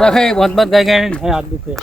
रखे बहुत बहुत गए गए है हाथ दुखे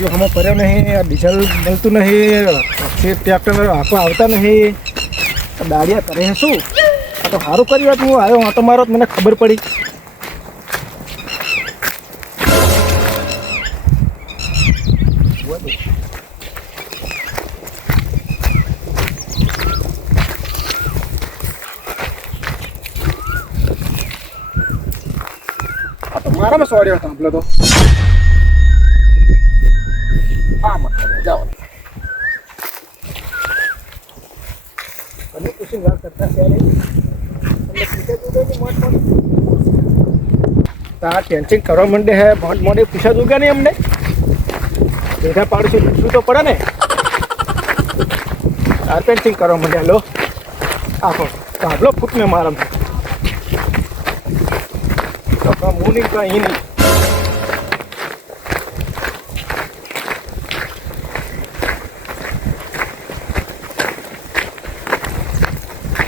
जो हम पर्यो नहीं डीजल मिलतु नहीं ट्रेक्टर आखो आता नहीं दाड़िया करे शू आ तो सारू कर हूँ आयो हाँ तो मारो मैंने खबर पड़ी मारा में सॉरी होता हम तो हाँ मत जाओ अभी कुछ बात करता है तार टेंशन करो मंडे है बहुत मोटे पूछा दूंगा नहीं हमने देखा पाड़ से पूछू तो पड़ा ने तार टेंशन करो मंडे हेलो आखो काबलो फुट में मारम तो का मुंह का ही नहीं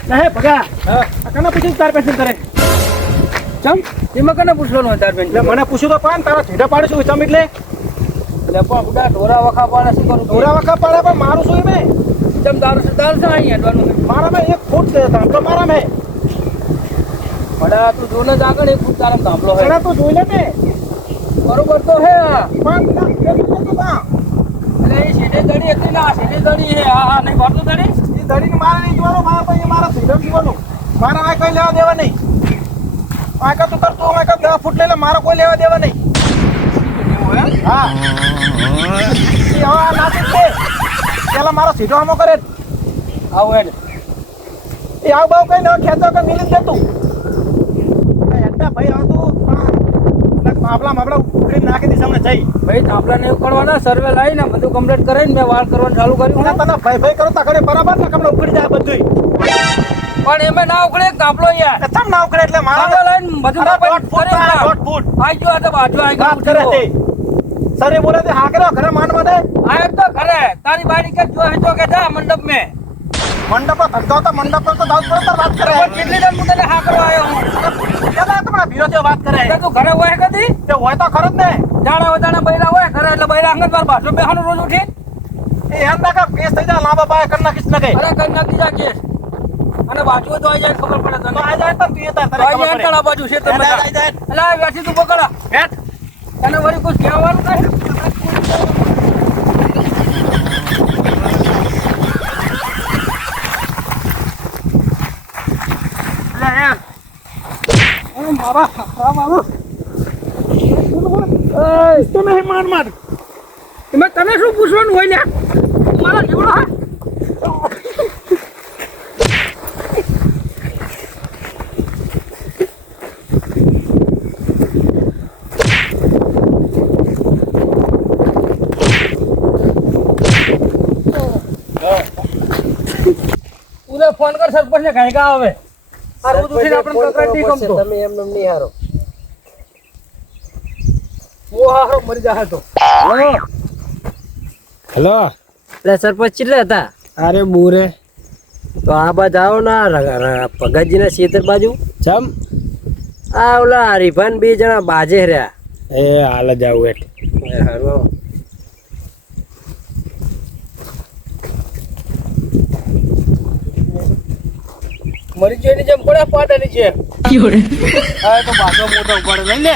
नहीं पगा कना पूछी तार पेशन करे चम એમાં કને પૂછવાનું તાર બેન એટલે મને પૂછ્યું તો પણ તારા ઠેડા પાડશું ચમ એટલે એટલે પણ બુડા ઢોરા વખા પાડે શું કરું ઢોરા વખા પાડે પણ મારું શું મેં ચમ દારૂ છે અહીં હેડવાનું મારા મેં એક ફૂટ છે તો મારા મેં બડા તું જોને જ આગળ એક ફૂટ તારા ધાંભલો હે એના તો જોઈ લે ને બરોબર તો હે પણ પેલા એટલે એ સીધે દડી હતી ના સીધે દડી હે હા નહીં ભરતું દડી એ દડીને મારે નહીં જોવાનું મારા પછી મારા સીધમ જીવવાનું મારા આ કઈ લેવા દેવા નહીં આ કા તું કરતો આ કા 10 ફૂટ લઈ લે મારા કોઈ લેવા દેવા નહીં હા એ હવે આ નાચી છે પેલા મારો સીધો આમો કરે આવો હેડ એ આવ બાવ કઈ ન ખેતો કે મિલી દે તું હેડતા ભાઈ આ તું માપલા ઉકળી નાખી દી સામે જઈ ભાઈ તાપલાને એવું કરવાના સર્વે લાવીને બધું કમ્પ્લીટ કરીને મેં વાળ કરવાનું ચાલુ કર્યું તને ભાઈ કરો તો ઘરે બરાબર ને કમળા ઉકળી જાય બધું પણ એમે ના ઉકળે તાપલો યાર તમ ના ઉકળે એટલે મારા તાપલો લઈને બધું દોઢ ફૂટ આઈ ગયો આ તો બાજુ આઈ વાત કરે તે સરે બોલે તે હા કરો ઘરે માન મને આયો તો ઘરે તારી બારી કે જો હે તો કે જા મંડપ में મંડપ ધરતો તો મંડપ તો દાઉદ પર તો વાત કરે કેટલી દર મુદે હા કરવા આવ્યો હું કેલા તમારા ભીરો તે વાત કરે કે તું ઘરે હોય કદી તે હોય તો ખરો જ ને જાણા વજાણા બૈરા હોય ઘરે એટલે બૈરા અંગત બાર બાજુ બેહવાનું રોજ ઉઠી એ એમ ના કે કેસ થઈ જાય લાંબા પાય કર નાખીશ ન ગઈ અરે કઈ નાખી જા કેસ અને બાજુ તો આઈ જાય ખબર પડે તને આ જાય તો તું એ તારે ખબર પડે આ બાજુ છે તમે આઈ જાય એટલે આ બેઠી તું પકડા બેઠ તને વળી કુછ કહેવાનું કઈ માર એમાં તને શું પૂછવાનું હોય લ્યા મારા જીવડો હા તું ફોન કર સરપંચ ને કઈ કા આવે આ રોજ ઉઠીને આપણે કકડાટી કમતો તમે એમ નહીં હારો ઓ હારો મરી જાહે તો હેલો એટલે સરપંચ કેટલા હતા અરે બોરે તો આ બાજુ આવો ના ભગતજીના ખેતર બાજુ ચમ આ ઓલા હરીભાન 2 જણા બાજે રહ્યા એ હાલ જ આવું એટલે હારું મરી જોઈની જેમ પડ્યા પાટાની છે હા તો પાછો મોટો ઉપાડે લઈ લે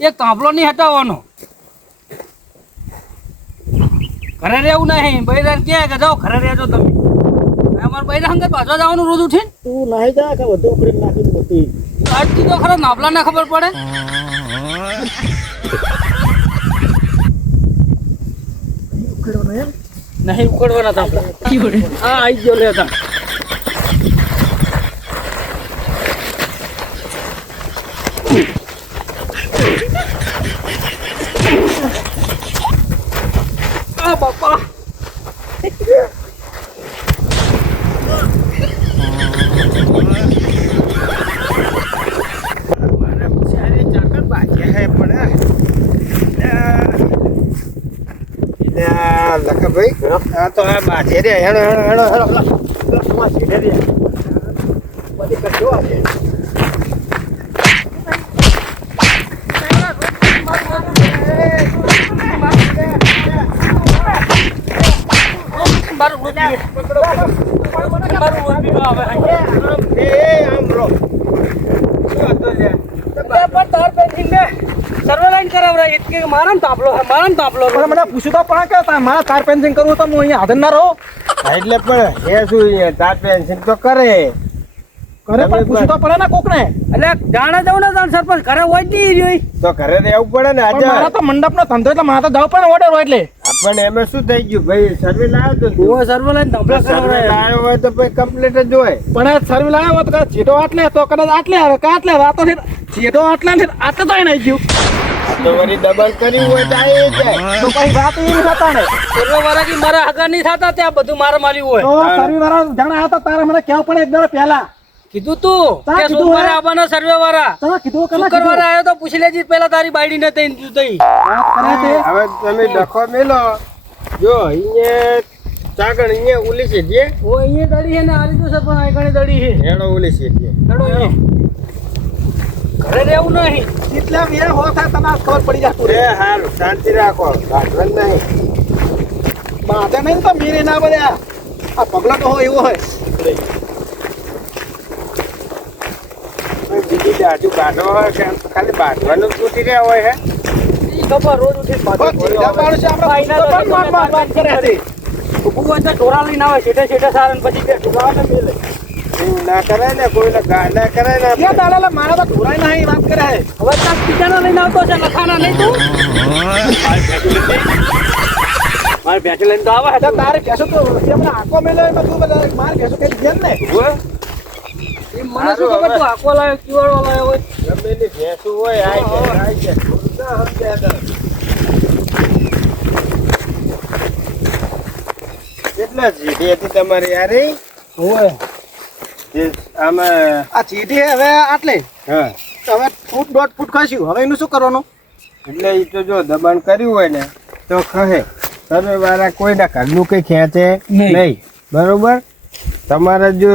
એક તાંભલો નહીં હટાવવાનો ઘરે રહેવું નહીં બૈરાન કે જાઓ ઘરે રહેજો તમે અમારે બૈરા હંગત પાછો જવાનું રોજ ઉઠીને તું નાહી જા કે બધું ઉખડી નાખી દઉં બધું આજથી તો ખરા નાભલા ને ખબર પડે ઉખડવાનો એમ નહીં ઉકળવાના તાંભલા હા આવી ગયો લેતા આ બાપા લખભાઈ આ તો આ બાજે રે હેડો હેડો હેડો હેડો હેડો રે બધી કરજો આપણે મને પૂછ્યું તો પણ કે મારા તાર પેન્સિંગ કરવું તો હું અહીંયા હાજર ના રહું એટલે પણ એ શું તાર પેન્સિંગ તો કરે ઘરે પણ પૂછ્યું તો પડે ને કોક ને એટલે જાણે જવું ને તાર સરપંચ ઘરે હોય જ નહીં રહ્યો તો ઘરે રહેવું પડે ને આજે મારા તો મંડપ નો ધંધો એટલે મારે તો જવું પડે ઓર્ડર હોય એટલે આપણને એમાં શું થઈ ગયું ભાઈ સર્વે લાવ્યો તો ઓય સર્વે લઈને ધંધો સર્વે લાવ્યો હોય તો ભાઈ કમ્પ્લીટ જ હોય પણ સર્વે લાવ્યો હોત કે ચીટો આટલે તો કદાચ આટલે આવે કે આટલે વાતો છે ચીટો આટલે ને આટલે તો નહીં ગયું તો વળી ડબલ કર્યું હોય તો આવી જાય તો પછી વાત એવી થતા ને સર્વે વાળા કે મારા હગા નહીં થતા ત્યાં બધું મારે માર્યું હોય તો સર્વે વાળા જાણે આવતા તારે મને કહેવું પડે એક દાડો પહેલા કીધું તું તા કે કીધું સોમવારે હે? આવવાનો સર્વે વાળા તમે કીધું કે શુક્રવારે આવ્યો તો પૂછી લેજી પેલા તારી બાયડી ને તઈ તઈ હવે તમે ડખો મેલો જો અહીંયા ચાગણ અહીંયા ઉલી છે જે ઓ અહીંયા દડી છે ને આ રીતું સરપંચ આ ઘણી દડી છે હેડો ઉલી છે જે દડો અહીંયા ઘરે રહેવું નહીં એટલા મેં હો થાય તને ખબર પડી જાતું રે રે હારું શાંતિ રાખો ભાગવાનું નહીં બાધે નહીં તો મેરે ના બધા આ પગલો તો હોય એવો હોય બીજી દાજુ કાઢવા હોય કે ખાલી બાંધવાનું પૂછી રહ્યા હોય હે ઈ ખબર રોજ ઉઠીને પાછો ચીડા પાડશે આપણે તો પણ વાત કરે છે ઊભું હોય તો ઢોરા લઈને આવે છેટે છેટે સારન પછી કે ઢોરાને મેલે એવું ના કરાય ને કોઈને ગાડા કરાય ને કે દાલાલા મારા તો ઢોરાય નહીં વાત કરે છે હવે તાર પિતાના લઈને આવતો છે લખાના નહીં તું મારે બેઠે લઈને તો આવે તો તારે કહેશો તો એમને આંખો મેલે એમાં તું બધા માર કહેશો કે જેમ ને એ મને શું ખબર તું આખો લાવ્યો કિવાડો લાવ્યો હોય ગમે ની ભેંસું હોય આઈ જાય કેટલા જીડી હતી તમારી યારી હોય જે આમાં આ ચીટી હવે આટલે હા હવે ફૂટ દોઢ ફૂટ ખસ્યું હવે એનું શું કરવાનું એટલે એ તો જો દબાણ કર્યું હોય ને તો ખહે તમે વાળા કોઈના ઘરનું કઈ ખેંચે નહીં બરોબર તમારે જો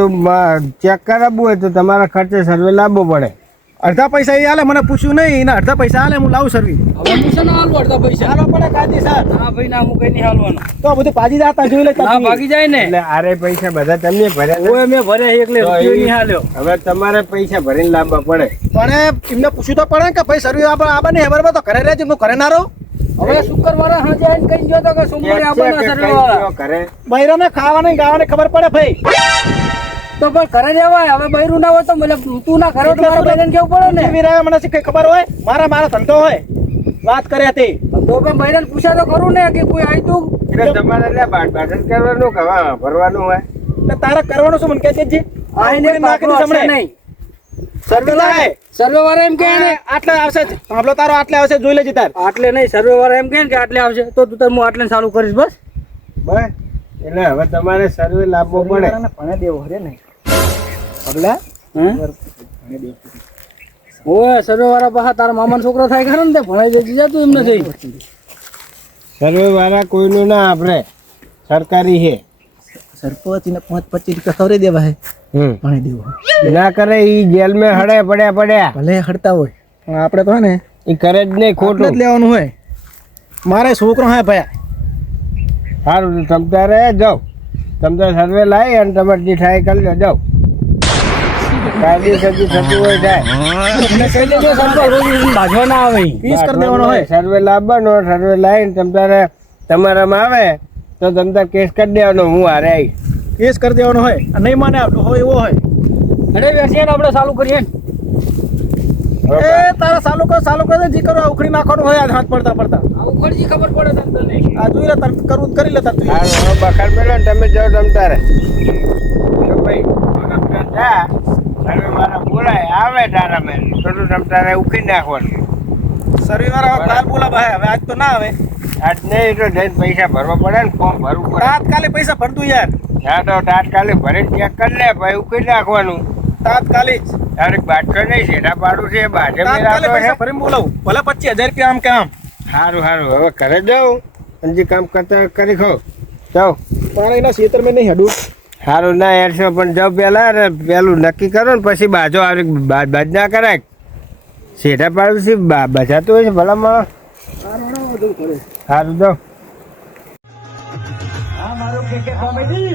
ચેક કરાવવું હોય તો તમારા ખર્ચે સર્વે લાવવો પડે અડધા પૈસા એ આલે મને પૂછ્યું નહીં એના અડધા પૈસા આલે હું લાવું સર્વી હવે હું છે ને હાલવો અડધા પૈસા ચાલો પડે કાયદેસર ના ભાઈ ના હું કઈ નહીં હાલવાનો તો બધું ભાજી જતા જોઈ લે ના ભાગી જાય ને એટલે આરે પૈસા બધા તમે ભર્યા ને. ઓય મેં ભરે એકલે તો રૂપિયો એ- નહીં હાલ્યો હવે તમારે પૈસા ભરીને લાવવા પડે પણ એમને પૂછ્યું તો પડે કે ભાઈ સર્વી આબા નહીં બરાબર તો ઘરે રહેજે હું ઘરે ના રહું હવે શુક્રવારે હાજે આવીને કઈ ગયો તો કે સોમવારે ચેક આવવાના છે કે સર્વે કઈ વાળા ગયો ઘરે બૈરાને ખાવાની ગાવાની ખબર પડે ભાઈ તો પણ ઘરે રહેવાય હવે બૈરું ના હોય તો મને તું ના ઘરે હોય તો મારે બૈરાને કેવું પડે ને જીવી રહ્યા મને શી કઈ ખબર હોય મારા ધંધો હોય વાત કરે હતી તો પણ બૈરાને પૂછ્યા તો ખરું ને કે કોઈ આવી તું એટલે તમારે એટલે બાટન કરવાનું કે હા ભરવાનું હોય એટલે તારે કરવાનું શું મને કહે છે આઈને નાખી દે હશે સામે નહીં સર્વે લાય સર્વે વાળા એમ કહે ને આટલે આવશે સાંભળો તારો આટલે આવશે જોઈ લેજે તાર આટલે નહીં સર્વે વાળા એમ કહે ને કે આટલે આવશે તો તું તાર હું આટલે ચાલુ કરીશ બસ બસ એટલે હવે તમારે સર્વે લાવવો પડે ભણે દેવો હરે નહીં પગલા ઓય સર્વે વાળા પાછા તારા મામાનો છોકરો થાય ખરો ને તે ભણાઈ જતી જતું એમ નથી સર્વે વાળા કોઈનું ના આપણે સરકારી છે સરપંચ ને 5-25 રૂપિયા ખવરે દેવા હે ભણી દેવો ના કરે ઈ જેલ માં હડે પડ્યા ભલે હડતા હોય પણ આપણે તો હે ને ઈ કરે જ નહીં ખોટું જ ખોટું લેવાનું હોય મારે છોકરો હે ભાઈ સારું તમ તારે જાઓ તમ તારે સર્વે લાવી અને તમારે જે ટ્રાય કરી લો જાઓ કાયદેસરથી થતું હોય થાય. મને કહી દેજો સરપંચ રોજ બાજવા ના આવે કેસ કરી દેવાનો હોય. સર્વે લાવવાનો, સર્વે લાવીને તમ તારે તમારામાં આવે તો તમ તારે કેસ કરી દેવાનો. હું હારે આવીશ. કેસ કરી દેવાનો હોય અને નહીં માને હોય એવો હોય. અરે બેસીએ ને આપણે ચાલુ કરીએ ને. એ તારા ચાલુ કર જે કરો આ ઉખડી નાખવાનું હોય આ હાથ પડતા પડતા. આવું ખોડી ખબર પડે તને. આ જોઈ લે તાર કરવું તો કરી લે તાર તું. હારું, હવે બખાર મેળો ને તમે જાઓ તમ તારે. તો ભાઈ જા સર્વે વાળા બોલાય આવે તારા મેં તો તું તમ તારે ઉખી નાખવાનું. શરીવાર કાલ બોલા ભાઈ હવે આજ તો ના આવે. આજ નહીં તો જઈને પૈસા ભરવા પડે ને, ફોર્મ ભરવું પડે. તાત્કાલિક પૈસા ભરતું યાર. હા તો તાત્કાલિક ભરીને ચેક કરી લે ભાઈ, ઉખી નાખવાનું. તાત્કાલિક તારે બાટલો નહીં શેઠા પાડું છે બાજે તાત્કાલિક પૈસા ભરીને બોલાવું. ભલે 25,000 રૂપિયા આમ કે આમ. સારું સારું હવે ઘરે જાઉં અને જે કામ કરતા કરી ખાઉં જાઉં. મારે એના ખેતર મેં નહીં હેડું. સારું ના હેડશો પણ જાઉં પહેલાં ને પેલું નક્કી કરો ને પછી બાજો આવી બાજ ના કરાય. શેઠા પાડું છે બજાતું હોય છે ભલા માણસ. સારું જાઉં. હા મારું કે કોમેડી